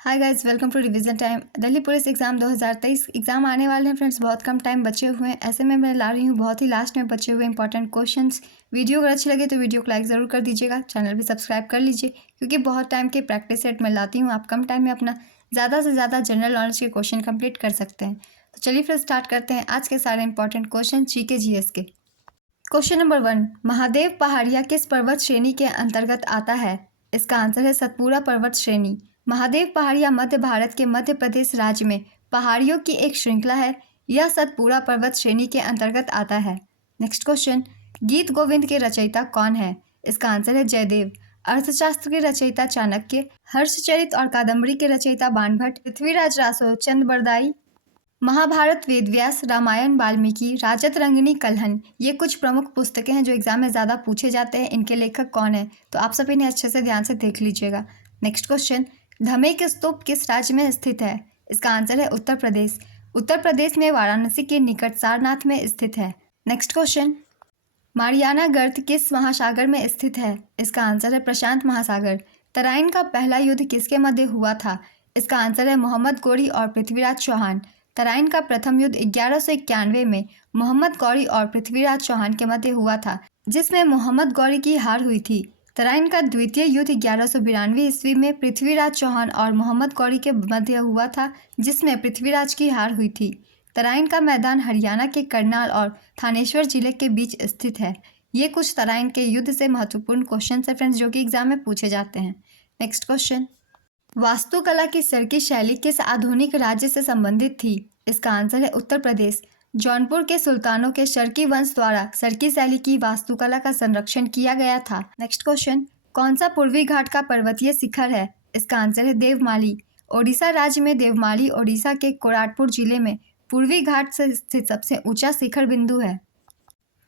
Hi guys, welcome to revision time. Delhi police exam 2023 exam आने वाले हैं फ्रेंड्स। बहुत कम टाइम बचे हुए हैं, ऐसे में मैं ला रही हूँ बहुत ही लास्ट में बचे हुए इंपॉर्टेंट क्वेश्चंस। वीडियो अगर अच्छी लगे तो वीडियो को लाइक ज़रूर कर दीजिएगा, चैनल भी सब्सक्राइब कर लीजिए क्योंकि बहुत टाइम के प्रैक्टिस सेट मैं लाती हूँ। आप कम टाइम में अपना ज़्यादा से ज़्यादा जनरल नॉलेज के क्वेश्चन कंप्लीट कर सकते हैं। तो चलिए फिर स्टार्ट करते हैं आज के सारे इंपॉर्टेंट क्वेश्चन जीके जीएस के। क्वेश्चन नंबर 1, महादेव पहाड़िया किस पर्वत श्रेणी के अंतर्गत आता है? इसका आंसर है सतपुड़ा पर्वत श्रेणी। महादेव पहाड़िया मध्य भारत के मध्य प्रदेश राज्य में पहाड़ियों की एक श्रृंखला है। यह सतपुड़ा पर्वत श्रेणी के अंतर्गत आता है। नेक्स्ट क्वेश्चन, गीत गोविंद के रचयिता कौन है? इसका आंसर है जयदेव। अर्थशास्त्र के रचयिता चाणक्य, हर्षचरित और कादम्बरी के रचयिता बाणभट्ट, पृथ्वीराज रासो, चंद बरदाई, महाभारत वेदव्यास, रामायण वाल्मीकि, राजत रंगिनी कल्हन। ये कुछ प्रमुख पुस्तकें हैं जो एग्जाम में ज़्यादा पूछे जाते हैं। इनके लेखक कौन है? तो आप सब इन्हें अच्छे से ध्यान से देख लीजिएगा। नेक्स्ट क्वेश्चन, धमेक स्तूप किस राज्य में स्थित है? इसका आंसर है उत्तर प्रदेश। उत्तर प्रदेश में वाराणसी के निकट सारनाथ में स्थित है। नेक्स्ट क्वेश्चन, मारियाना गर्त किस महासागर में स्थित है? इसका आंसर है प्रशांत महासागर। तराइन का पहला युद्ध किसके मध्य हुआ था? इसका आंसर है मोहम्मद गौरी और पृथ्वीराज चौहान। तराइन का प्रथम युद्ध 1191 में मोहम्मद गौरी और पृथ्वीराज चौहान के मध्य हुआ था, जिसमें मोहम्मद गौरी की हार हुई थी। तराइन का द्वितीय युद्ध 1192 ईस्वी में पृथ्वीराज चौहान और मोहम्मद गौरी के मध्य हुआ था, जिसमें पृथ्वीराज की हार हुई थी। तराइन का मैदान हरियाणा के करनाल और थानेश्वर जिले के बीच स्थित है। ये कुछ तराइन के युद्ध से महत्वपूर्ण क्वेश्चन है फ्रेंड्स, जो कि एग्जाम में पूछे जाते हैं। नेक्स्ट क्वेश्चन, वास्तुकला की सर्की शैली किस आधुनिक राज्य से संबंधित थी? इसका आंसर है उत्तर प्रदेश। जौनपुर के सुल्तानों के शर्की वंश द्वारा सर्की शैली की वास्तुकला का संरक्षण किया गया था। नेक्स्ट क्वेश्चन, कौन सा पूर्वी घाट का पर्वतीय शिखर है? इसका आंसर है देवमाली। ओडिशा राज्य में देवमाली ओडिशा के कोराटपुर जिले में पूर्वी घाट से स्थित सबसे ऊंचा शिखर बिंदु है।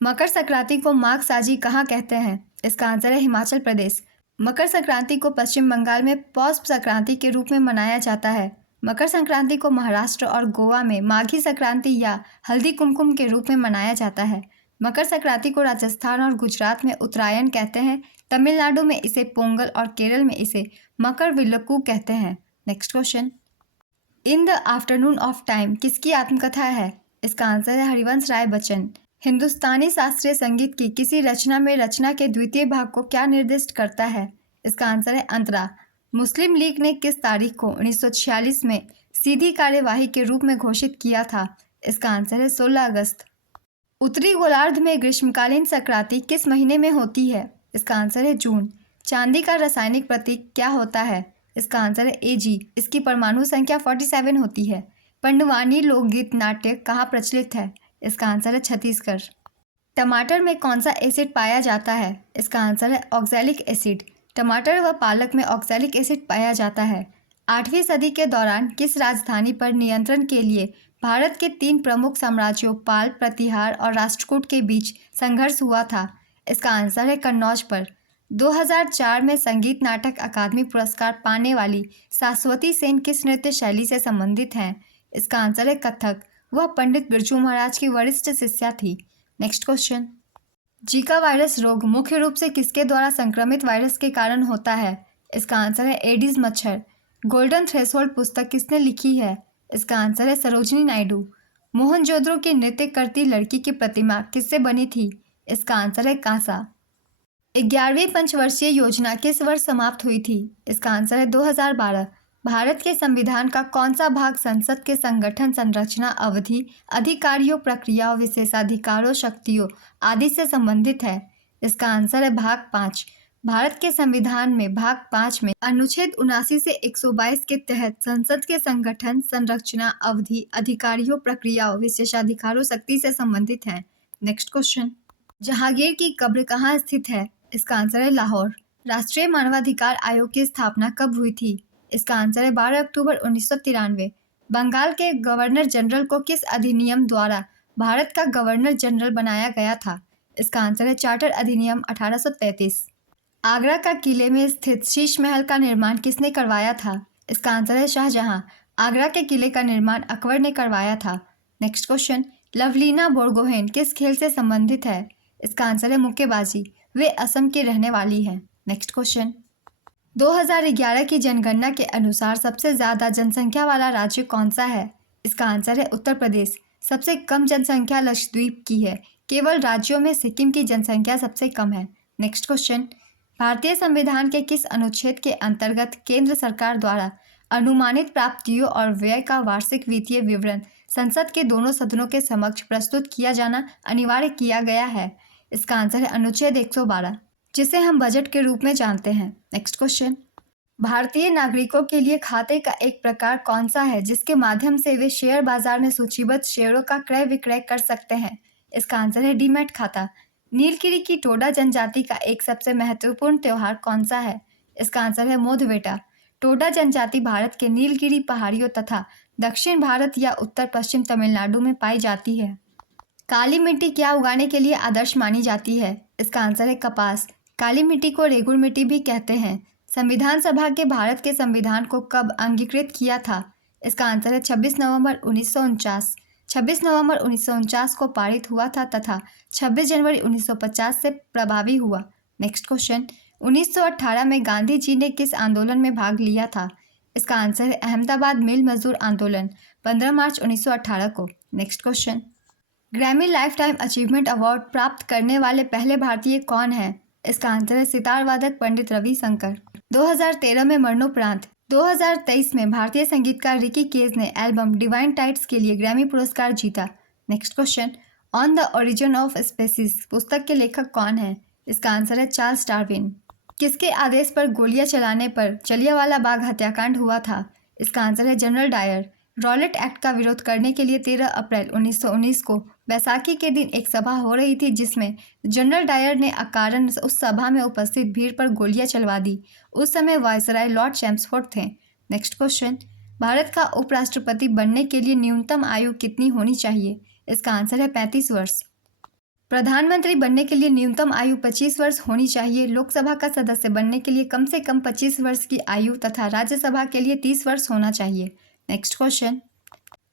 मकर संक्रांति को माघ साजी कहाँ कहते हैं? इसका आंसर है हिमाचल प्रदेश। मकर संक्रांति को पश्चिम बंगाल में पौष संक्रांति के रूप में मनाया जाता है। मकर संक्रांति को महाराष्ट्र और गोवा में माघी संक्रांति या हल्दी कुमकुम के रूप में मनाया जाता है। मकर संक्रांति को राजस्थान और गुजरात में उत्तरायण कहते हैं। तमिलनाडु में इसे पोंगल और केरल में इसे मकर विलक्कू कहते हैं। Next question, in the afternoon of time किसकी आत्मकथा है? इसका आंसर है हरिवंश राय बच्चन। हिंदुस्तानी शास्त्रीय संगीत की किसी रचना में रचना के द्वितीय भाग को क्या निर्दिष्ट करता है? इसका आंसर है अंतरा। मुस्लिम लीग ने किस तारीख को 1946 में सीधी कार्यवाही के रूप में घोषित किया था? इसका आंसर है 16 अगस्त। उत्तरी गोलार्ध में ग्रीष्मकालीन संक्रांति किस महीने में होती है? इसका आंसर है जून। चांदी का रासायनिक प्रतीक क्या होता है? इसका आंसर है Ag। इसकी परमाणु संख्या 47 होती है। पंडवानी लोकगीत नाट्य कहाँ प्रचलित है? इसका आंसर है छत्तीसगढ़। टमाटर में कौन सा एसिड पाया जाता है? इसका आंसर है ऑक्सैलिक एसिड। टमाटर व पालक में ऑक्सैलिक एसिड पाया जाता है। 8वीं सदी के दौरान किस राजधानी पर नियंत्रण के लिए भारत के 3 प्रमुख साम्राज्यों पाल, प्रतिहार और राष्ट्रकूट के बीच संघर्ष हुआ था? इसका आंसर है कन्नौज पर। 2004 में संगीत नाटक अकादमी पुरस्कार पाने वाली शाश्वती सेन किस नृत्य शैली से संबंधित हैं? इसका आंसर है कथक। वह पंडित बिरजू महाराज की वरिष्ठ शिष्या थी। नेक्स्ट क्वेश्चन, जीका वायरस रोग मुख्य रूप से किसके द्वारा संक्रमित वायरस के कारण होता है? इसका आंसर है एडिस मच्छर। गोल्डन थ्रेशोल्ड पुस्तक किसने लिखी है? इसका आंसर है सरोजिनी नायडू। मोहनजोदड़ो की नृत्य करती लड़की की प्रतिमा किससे बनी थी? इसका आंसर है कांसा। 11वीं पंचवर्षीय योजना किस वर्ष समाप्त हुई थी? इसका आंसर है 2012। भारत के संविधान का कौन सा भाग संसद के संगठन, संरचना, अवधि, अधिकारियों, प्रक्रियाओं, विशेषाधिकारों, शक्तियों आदि से संबंधित है? इसका आंसर है भाग 5। भारत के संविधान में भाग 5 में अनुच्छेद 79 से 122 के तहत संसद के संगठन, संरचना, अवधि, अधिकारियों, प्रक्रियाओं, विशेषाधिकारों, शक्ति से संबंधित है। नेक्स्ट क्वेश्चन, जहांगीर की कब्र कहाँ स्थित है? इसका आंसर है लाहौर। राष्ट्रीय मानवाधिकार आयोग की स्थापना कब हुई थी? इसका आंसर है 12 अक्टूबर 1993। बंगाल के गवर्नर जनरल को किस अधिनियम द्वारा भारत का गवर्नर जनरल बनाया गया था? इसका आंसर है चार्टर अधिनियम 1833। आगरा का किले में स्थित शीश महल का निर्माण किसने करवाया था? इसका आंसर है शाहजहां। आगरा के किले का निर्माण अकबर ने करवाया था। नेक्स्ट क्वेश्चन, लवलीना बोरगोहेन किस खेल से संबंधित है? इसका आंसर है मुक्केबाजी। वे असम की रहने वाली है। नेक्स्ट क्वेश्चन, 2011 की जनगणना के अनुसार सबसे ज़्यादा जनसंख्या वाला राज्य कौन सा है? इसका आंसर है उत्तर प्रदेश। सबसे कम जनसंख्या लक्षद्वीप की है। केवल राज्यों में सिक्किम की जनसंख्या सबसे कम है। नेक्स्ट क्वेश्चन, भारतीय संविधान के किस अनुच्छेद के अंतर्गत केंद्र सरकार द्वारा अनुमानित प्राप्तियों और व्यय का वार्षिक वित्तीय विवरण संसद के दोनों सदनों के समक्ष प्रस्तुत किया जाना अनिवार्य किया गया है? इसका आंसर है अनुच्छेद 112, जिसे हम बजट के रूप में जानते हैं। नेक्स्ट क्वेश्चन, भारतीय नागरिकों के लिए खाते का एक प्रकार कौन सा है जिसके माध्यम से वे शेयर बाजार में सूचीबद्ध शेयरों का क्रय विक्रय कर सकते हैं? इसका आंसर है डीमैट खाता। नीलगिरी की टोडा जनजाति का एक सबसे महत्वपूर्ण त्योहार कौन सा है? इसका आंसर है मोदवेटा। टोडा जनजाति भारत के नीलगिरी पहाड़ियों तथा दक्षिण भारत या उत्तर पश्चिम तमिलनाडु में पाई जाती है। काली मिट्टी क्या उगाने के लिए आदर्श मानी जाती है? इसका आंसर है कपास। काली मिट्टी को रेगुड़ मिट्टी भी कहते हैं। संविधान सभा के भारत के संविधान को कब अंगीकृत किया था? इसका आंसर है 26 नवंबर 1949। 26 नवंबर 1949 को पारित हुआ था तथा 26 जनवरी 1950 से प्रभावी हुआ। नेक्स्ट क्वेश्चन, 1918 में गांधी जी ने किस आंदोलन में भाग लिया था? इसका आंसर है अहमदाबाद मिल मजदूर आंदोलन, 15 मार्च 1918 को। Next question, Grammy life time achievement award प्राप्त करने वाले पहले भारतीय कौन हैं? इसका आंसर है सितार वादक पंडित रविशंकर। 2013 में मरणोपरांत 2023 में भारतीय संगीतकार रिकी केज ने एल्बम डिवाइन टाइट्स के लिए ग्रैमी पुरस्कार जीता। Next question, on the origin of species पुस्तक के लेखक कौन है? इसका आंसर है चार्ल्स डार्विन। किसके आदेश पर गोलियां चलाने पर जलियांवाला बाग हत्याकांड हुआ था? इसका आंसर है जनरल डायर। रॉलेट एक्ट का विरोध करने के लिए 13 अप्रैल 1919 को बैसाखी के दिन एक सभा हो रही थी जिसमें जनरल डायर ने अकारण उस सभा में उपस्थित भीड़ पर गोलियां चलवा दी। उस समय वायसराय लॉर्ड चैम्सफोर्ड थे। नेक्स्ट क्वेश्चन, भारत का उपराष्ट्रपति बनने के लिए न्यूनतम आयु कितनी होनी चाहिए? इसका आंसर है 35 वर्ष। प्रधानमंत्री बनने के लिए न्यूनतम आयु 25 वर्ष होनी चाहिए। लोकसभा का सदस्य बनने के लिए कम से कम 25 वर्ष की आयु तथा राज्यसभा के लिए 30 वर्ष होना चाहिए। नेक्स्ट क्वेश्चन,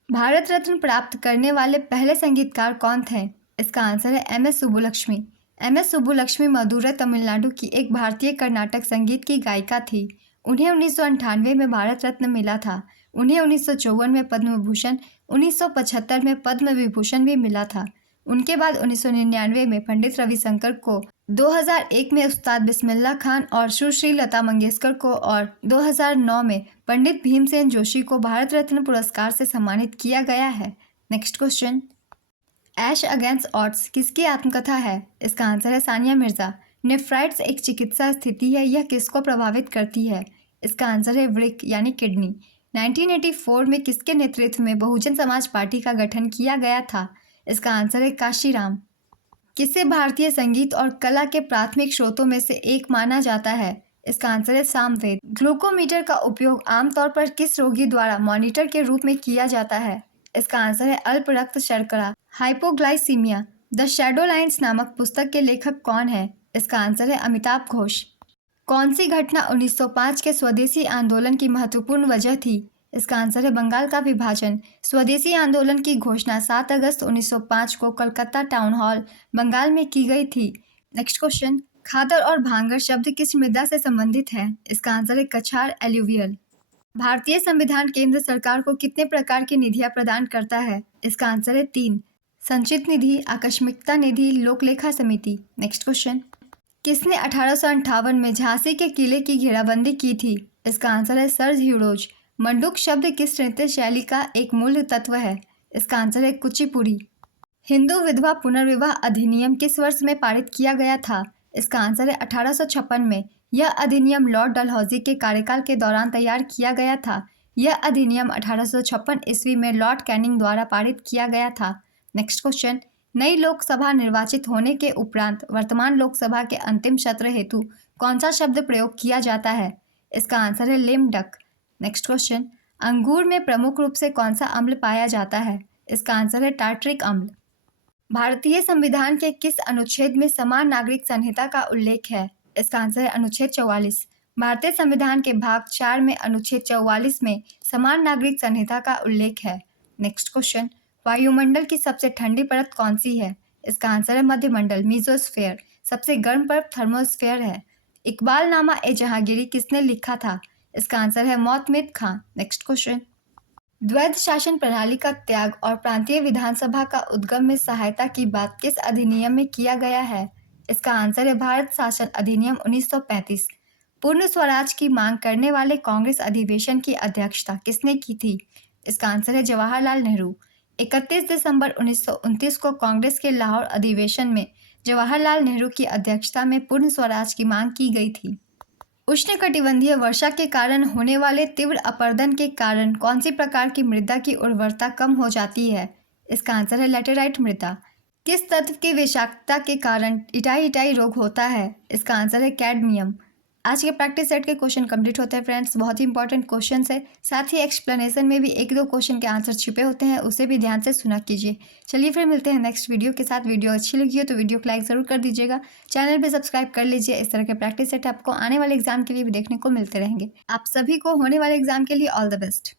भारत रत्न प्राप्त करने वाले पहले संगीतकार कौन थे? इसका आंसर है M S Subbulakshmi. M S Subbulakshmi Madurai Tamil Nadu की एक भारतीय कर्नाटक संगीत की गायिका थी। उन्हें 1998 में भारत रत्न मिला था। उन्हें 1954 में पद्म भूषण, 1975 में पद्म विभूषण भी मिला था। उनके बाद 1999 में पंडित रविशंकर को, 2001 में उस्ताद बिस्मिल्लाह खान और सुश्री लता मंगेशकर को और 2009 में पंडित भीमसेन जोशी को भारत रत्न पुरस्कार से सम्मानित किया गया है। नेक्स्ट क्वेश्चन, ऐश अगेंस्ट ऑड्स किसकी आत्मकथा है? इसका आंसर है सानिया मिर्जा। नेफ्राइटिस एक चिकित्सा स्थिति है, यह किसको प्रभावित करती है? इसका आंसर है वृक्क यानी किडनी। 1984 में किसके नेतृत्व में बहुजन समाज पार्टी का गठन किया गया था? इसका आंसर है काशीराम। किसे भारतीय संगीत और कला के प्राथमिक स्रोतों में से एक माना जाता है? इसका आंसर है सामवेद। ग्लूकोमीटर का उपयोग आमतौर पर किस रोगी द्वारा मॉनिटर के रूप में किया जाता है? इसका आंसर है अल्प रक्त शर्करा, हाइपोग्लाइसीमिया। द शैडो लाइन्स नामक पुस्तक के लेखक कौन है? इसका आंसर है अमिताभ घोष। कौन सी घटना 1905 के स्वदेशी आंदोलन की महत्वपूर्ण वजह थी? इसका आंसर है बंगाल का विभाजन। स्वदेशी आंदोलन की घोषणा 7 अगस्त 1905 को कलकत्ता टाउन हॉल, बंगाल में की गई थी। नेक्स्ट क्वेश्चन, खादर और भांगर शब्द किस मृदा से संबंधित है? इसका आंसर है कछार एल्यूवियल। भारतीय संविधान केंद्र सरकार को कितने प्रकार की निधियां प्रदान करता है? इसका आंसर है 3, संचित निधि, आकस्मिकता निधि, लोकलेखा समिति। नेक्स्ट क्वेश्चन, किसने 1858 में झांसी के किले की घेराबंदी की थी? इसका आंसर है सर ह्यूरोज। मंडूक शब्द किस नृत्य शैली का एक मूल तत्व है? इसका आंसर है कुचिपुड़ी। हिंदू विधवा पुनर्विवाह अधिनियम किस वर्ष में पारित किया गया था? इसका आंसर है 1856 में। यह अधिनियम लॉर्ड डलहौजी के कार्यकाल के दौरान तैयार किया गया था। यह अधिनियम 1856 ईस्वी में लॉर्ड कैनिंग द्वारा पारित किया गया था। नेक्स्ट क्वेश्चन, नई लोकसभा निर्वाचित होने के उपरांत वर्तमान लोकसभा के अंतिम सत्र हेतु कौन सा शब्द प्रयोग किया जाता है? इसका आंसर है लेम डक। नेक्स्ट क्वेश्चन, अंगूर में प्रमुख रूप से कौन सा अम्ल पाया जाता है? इसका आंसर है टार्ट्रिक अम्ल। भारतीय संविधान के किस अनुच्छेद में समान नागरिक संहिता का उल्लेख है? इसका आंसर है अनुच्छेद 44। भारतीय संविधान के भाग 4 में अनुच्छेद 44 में समान नागरिक संहिता का उल्लेख है। नेक्स्ट क्वेश्चन, वायुमंडल की सबसे ठंडी परत कौन सी है? इसका आंसर है मध्यमंडल, मीजोस्फेयर। सबसे गर्म परत थर्मोस्फेयर है। इकबालनामा ए जहांगीरी किसने लिखा था? इसका आंसर है मोहम्मद खान। Next question. द्वैध शासन प्रणाली का त्याग और प्रांतीय विधानसभा का उद्गम में सहायता की बात किस अधिनियम में किया गया है? इसका आंसर है भारत शासन अधिनियम 1935। पूर्ण स्वराज की मांग करने वाले कांग्रेस अधिवेशन की अध्यक्षता किसने की थी? इसका आंसर है जवाहरलाल नेहरू। 31 दिसंबर 1929 को कांग्रेस के लाहौर अधिवेशन में जवाहरलाल नेहरू की अध्यक्षता में पूर्ण स्वराज की मांग की गई थी। उष्णकटिबंधीय वर्षा के कारण होने वाले तीव्र अपरदन के कारण कौन सी प्रकार की मृदा की उर्वरता कम हो जाती है? इसका आंसर है लैटेराइट मृदा। किस तत्व की विषाक्तता के कारण इटाई रोग होता है? इसका आंसर है कैडमियम। आज के प्रैक्टिस सेट के क्वेश्चन कंप्लीट होते हैं फ्रेंड्स। बहुत ही इंपॉर्टेंट क्वेश्चन है, साथ ही एक्सप्लेनेशन में भी एक दो क्वेश्चन के आंसर छिपे होते हैं, उसे भी ध्यान से सुना कीजिए। चलिए फिर मिलते हैं नेक्स्ट वीडियो के साथ। वीडियो अच्छी लगी हो तो वीडियो को लाइक ज़रूर कर दीजिएगा, चैनल भी सब्सक्राइब कर लीजिए। इस तरह के प्रैक्टिस सेट आपको आने वाले एग्जाम के लिए भी देखने को मिलते रहेंगे। आप सभी को होने वाले एग्जाम के लिए ऑल द बेस्ट।